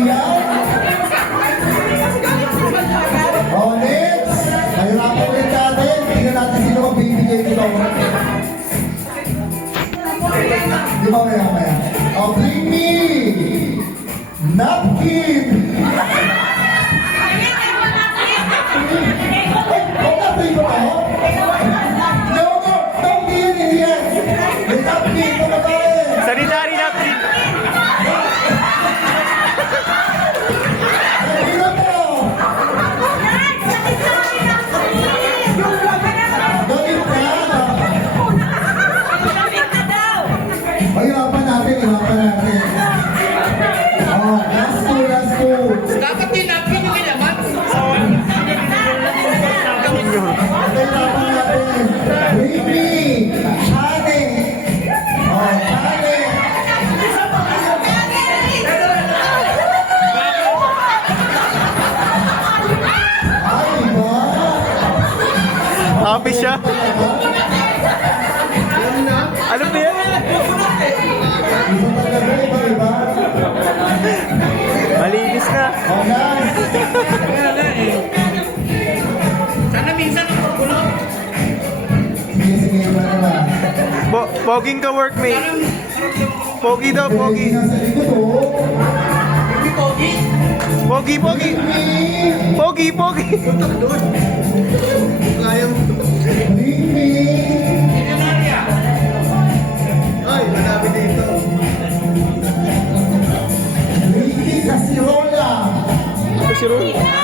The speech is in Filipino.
yan. Oh, next. Mahirapan ulit natin. Tingnan natin sino magbibigay nito. Di ba maya? Oh, bring me napkin. Oh, napkin ko ba? No, don't be in here. May napkin ko ba tayo? Sanitary napkin. Hirapan natin. Oh, last two. Dapat din napkin yung nilaman. Hirapan natin. Bring me honey. Oh, honey. Ay, ba? Happy siya. Ano ba yan? Iba talaga, iba. Malinis na. Oh, guys. Sana minsan ang pagulong. Sige, iba naman. Poging ka workmate. Pogi daw, pogi. Nasa likod, oh. Hindi pogi. Pogi. Pogi. Bring me. Inanaria. Ay, madami dito. Bring me kasirola. Ito si Ron.